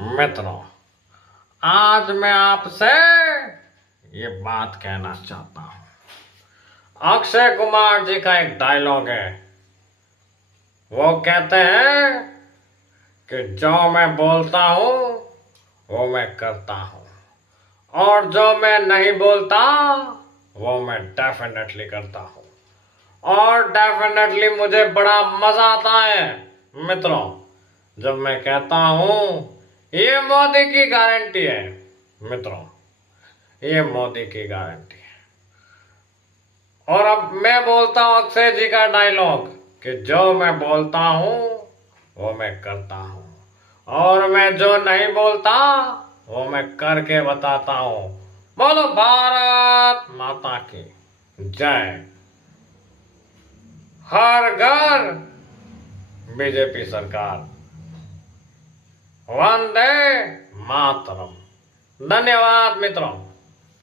मित्रों, आज मैं आपसे ये बात कहना चाहता हूं। अक्षय कुमार जी का एक डायलॉग है। वो कहते हैं कि जो मैं बोलता हूं वो मैं करता हूं, और जो मैं नहीं बोलता वो मैं डेफिनेटली करता हूं। और डेफिनेटली मुझे बड़ा मजा आता है मित्रों, जब मैं कहता हूं ये मोदी की गारंटी है। मित्रों, ये मोदी की गारंटी है। और अब मैं बोलता हूं अक्षय जी का डायलॉग कि जो मैं बोलता हूं वो मैं करता हूं, और मैं जो नहीं बोलता वो मैं करके बताता हूं। बोलो भारत माता की जय। हर घर बीजेपी सरकार। वंदे मातरम। धन्यवाद मित्रों।